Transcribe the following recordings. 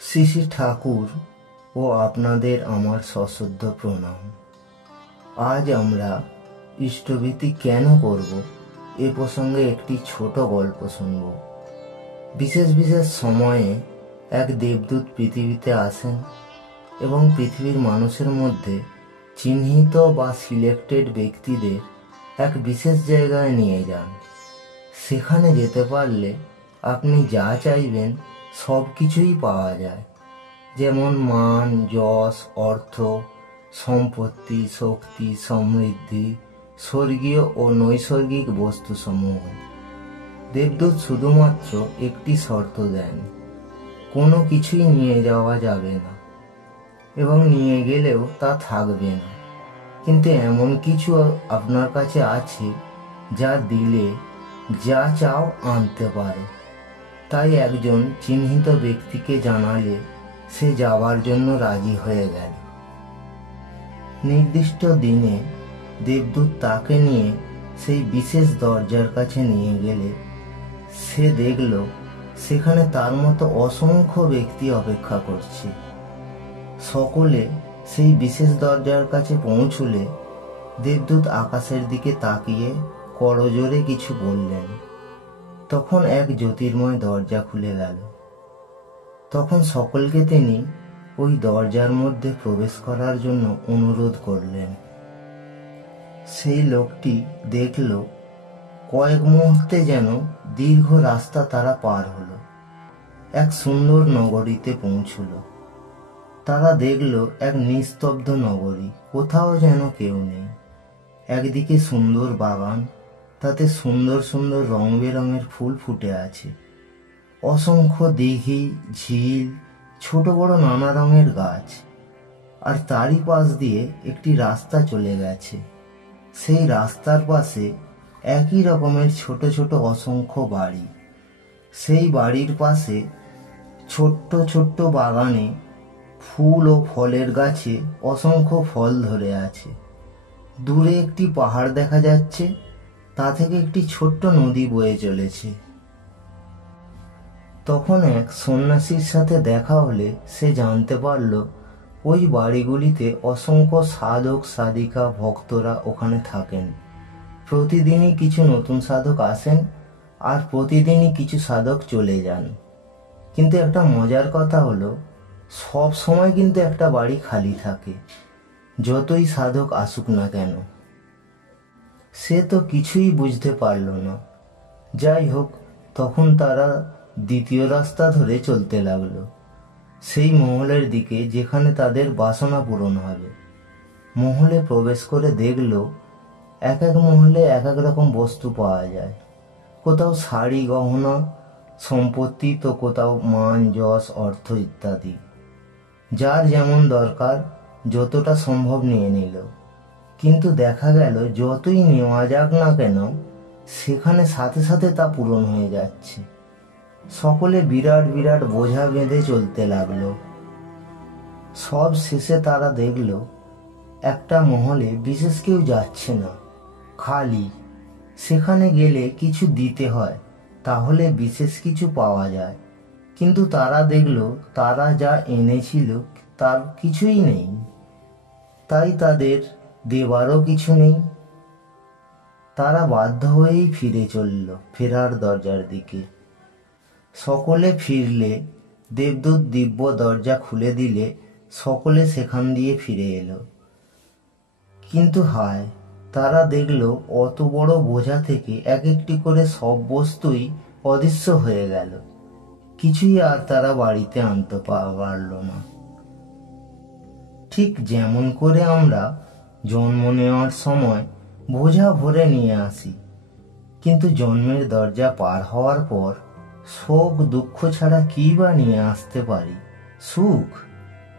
শ্রী শ্রী ঠাকুর ও আপনাদের আমার সশ্রদ্ধ প্রণাম। আজ আমরা ইষ্টভীতি কেন করব এ প্রসঙ্গে একটি ছোট গল্প শুনব। বিশেষ বিশেষ সময়ে এক দেবদূত পৃথিবীতে আসেন এবং পৃথিবীর মানুষের মধ্যে চিহ্নিত বা সিলেক্টেড ব্যক্তিদের এক বিশেষ জায়গায় নিয়ে যান। সেখানে যেতে পারলে আপনি যা চাইবেন সব কিছুই পাওয়া যায়, যেমন মান, যশ, অর্থ, সম্পত্তি, শক্তি, সমৃদ্ধি, স্বর্গীয় ও নৈসর্গিক বস্তুসমূহ। দেবদূত শুধুমাত্র একটি শর্ত দেন, কোনো কিছুই নিয়ে যাওয়া যাবে না এবং নিয়ে গেলেও তা থাকবে না, কিন্তু এমন কিছু আপনার কাছে আছে যা দিলে যা চাও আনতে পারো। তাই একজন চিহ্নিত ব্যক্তিকে জানালে সে যাওয়ার জন্য রাজি হয়ে গেল। নির্দিষ্ট দিনে দেবদূত তাকে নিয়ে সেই বিশেষ দরজার কাছে নিয়ে গেলে সে দেখল সেখানে তার মতো অসংখ্য ব্যক্তি অপেক্ষা করছে। সকলে সেই বিশেষ দরজার কাছে পৌঁছলে দেবদূত আকাশের দিকে তাকিয়ে করজোরে কিছু বললেন। তখন এক জ্যোতির্ময় দরজা খুলে গেল। তখন সকলকে তিনি ওই দরজার মধ্যে প্রবেশ করার জন্য অনুরোধ করলেন। সেই লোকটি দেখল কয়েক মুহূর্তে যেন দীর্ঘ রাস্তা তারা পার হলো, এক সুন্দর নগরীতে পৌঁছল। তারা দেখল এক নিস্তব্ধ নগরী, কোথাও যেন কেউ নেই। একদিকে সুন্দর বাগান, তাতে সুন্দর সুন্দর রং বেরঙের ফুল ফুটে আছে। অসংখ্য দিঘি, ঝিল, ছোট বড় নানা রঙের গাছ, আর তারই পাশ দিয়ে একটি রাস্তা চলে গেছে। সেই রাস্তার পাশে একই রকমের ছোট ছোট অসংখ্য বাড়ি। সেই বাড়ির পাশে ছোট্ট ছোট্ট বাগানে ফুল ও ফলের গাছে অসংখ্য ফল ধরে আছে। দূরে একটি পাহাড় দেখা যাচ্ছে, তা থেকে একটি ছোট্ট নদী বয়ে চলেছে। তখন এক সন্ন্যাসীর সাথে দেখা হলে সে জানতে পারল ওই বাড়িগুলিতে অসংখ্য সাধক সাধিকা ভক্তরা ওখানে থাকেন। প্রতিদিনই কিছু নতুন সাধক আসেন আর প্রতিদিনই কিছু সাধক চলে যান। কিন্তু একটা মজার কথা হলো, সব সময় কিন্তু একটা বাড়ি খালি থাকে, যতই সাধক আসুক না কেন। সে তো কিছুই বুঝতে পারল না। যাই হোক, তখন তারা দ্বিতীয় রাস্তা ধরে চলতে লাগলো, সেই মহলের দিকে যেখানে তাদের বাসনা পূরণ হবে। মহলে প্রবেশ করে দেখল এক এক মহলে এক এক রকম বস্তু পাওয়া যায়। কোথাও শাড়ি, গহনা, সম্পত্তি, তো কোথাও মান, যশ, অর্থ ইত্যাদি। যার যেমন দরকার যতটা সম্ভব নিয়ে নিল। কিন্তু দেখা গেল যতই নেওয়া যাক না কেন সেখানে সাথে সাথে তা পূরণ হয়ে যাচ্ছে। সকলে বিরাট বিরাট বোঝা বেঁধে চলতে লাগলো। সব শেষে তারা দেখল একটা মহলে বিশেষ কেউ যাচ্ছে না, খালি। সেখানে গেলে কিছু দিতে হয়, তাহলে বিশেষ কিছু পাওয়া যায়। কিন্তু তারা দেখল তারা যা এনেছিল তার কিছুই নেই, তাই তাদের দেবারও কিছু নেই। তারা বাধ্য হয়েই ফিরে চলল ফেরার দরজার দিকে। সকলে ফিরলে দেবদূত দিব্য দরজা খুলে দিলে সকলে সেখান দিয়ে ফিরে এলো। কিন্তু হায়, তারা দেখল অত বড় বোঝা থেকে এক একটি করে সব বস্তুই অদৃশ্য হয়ে গেল। কিছুই আর তারা বাড়িতে আনতে পারল না। ঠিক যেমন করে আমরা জন্ম নেওয়ার সময় বোঝা ভরে নিয়ে আসি, কিন্তু জন্মের দরজা পার হওয়ার পর শোক দুঃখ ছাড়া কি বা নিয়ে আসতে পারি? সুখ,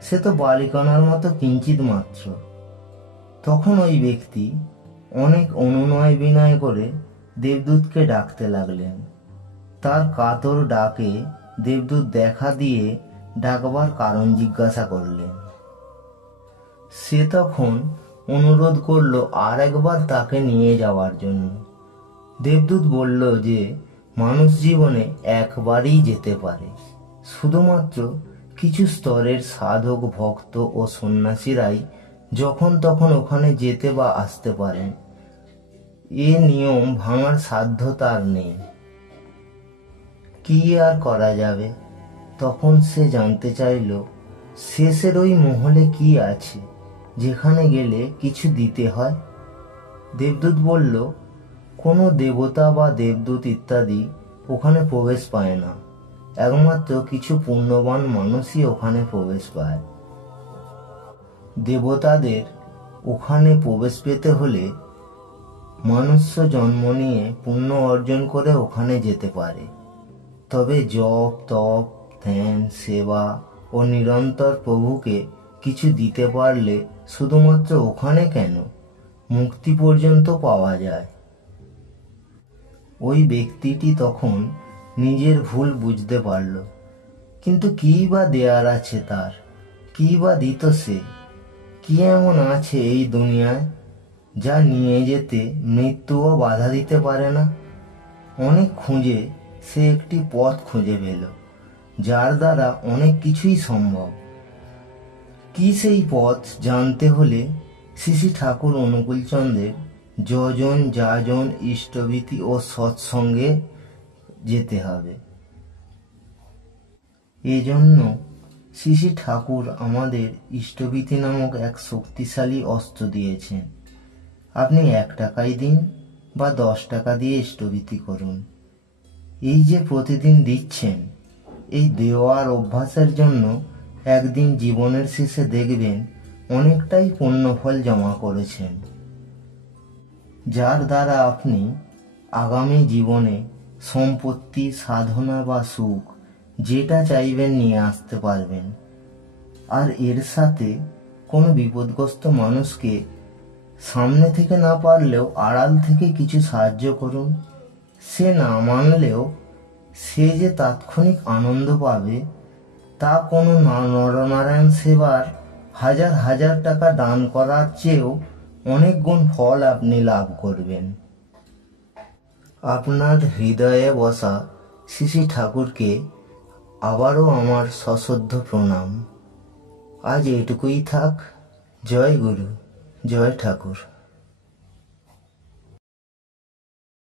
সে তো বালিকণার মতো কিঞ্চিত মাত্র। তখন ওই ব্যক্তি অনেক অনুনয় বিনয় করে দেবদূতকে ডাকতে লাগলেন। তার কাতর ডাকে দেবদূত দেখা দিয়ে ডাকবার কারণ জিজ্ঞাসা করলেন। সে তখন অনুরোধ করল আর একবার তাকে নিয়ে যাওয়ার জন্য। দেবদূত বলল যে মানুষ জীবনে একবারই যেতে পারে, শুধুমাত্র কিছু স্তরের সাধক ভক্ত ও সন্ন্যাসীরাই যখন তখন ওখানে যেতে বা আসতে পারেন। এ নিয়ম ভাঙার সাধ্য তার নেই। কি আর করা যাবে? তখন সে জানতে চাইল শেষের ওই মহলে কি আছে যেখানে গেলে কিছু দিতে হয়। দেবদূত বলল, কোনো দেবতা বা দেবদূত ইত্যাদি ওখানে প্রবেশ পায় না, একমাত্র কিছু পুণ্যবান মানুষই ওখানে প্রবেশ পায়। দেবতাদের ওখানে প্রবেশ পেতে হলে মনুষ্য জন্ম নিয়ে পুণ্য অর্জন করে ওখানে যেতে পারে। তবে জপ তপ ধ্যান সেবা ও নিরন্তর প্রভুকে কিছু দিতে পারলে শুধুমাত্র ওখানে কেন, মুক্তি পর্যন্ত পাওয়া যায়। ওই ব্যক্তিটি তখন নিজের ভুল বুঝতে পারল। কিন্তু কী বা দেয়ার আছে তার? কী বা দিত সে? কি এমন আছে এই দুনিয়ায় যা নিয়ে যেতে মৃত্যুও বাধা দিতে পারে না? অনেক খুঁজে সে একটি পথ খুঁজে পেল, যার দ্বারা অনেক কিছুই সম্ভব। কি সেই পথ জানতে হলে শ্রী শ্রী ঠাকুর অনুকূলচন্দ্রের যজন যাজন ইষ্টভীতি ও সৎসঙ্গে যেতে হবে। এজন্য শ্রী শ্রী ঠাকুর আমাদের ইষ্টভীতি নামক এক শক্তিশালী অস্ত্র দিয়েছেন। আপনি 1 টাকাই দিন বা 10 টাকা দিয়ে ইষ্টভীতি করুন। এই যে প্রতিদিন দিচ্ছেন, এই দেওয়ার অভ্যাসের জন্য একদিন জীবনের শেষে দেখবেন অনেকটাই পুণ্যফল জমা করেছেন, যার দ্বারা আপনি আগামী জীবনে সম্পত্তি সাধনা বা সুখ যেটা চাইবেন নিয়ে আসতে পারবেন। আর এর সাথে কোনো বিপদগ্রস্ত মানুষকে সামনে থেকে না পারলেও আড়াল থেকে কিছু সাহায্য করুন। সে না মানলেও সে যে তাৎক্ষণিক আনন্দ পাবে তা কোনো নরনারায়ণ সেবার হাজার হাজার টাকা দান করার চেয়েও অনেক গুণ ফল আপনি লাভ করবেন। আপনার হৃদয়ে বসা শ্রী শ্রী ঠাকুরকে আবারও আমার সশ্রদ্ধ প্রণাম। আজ এটুকুই থাক। জয় গুরু, জয় ঠাকুর।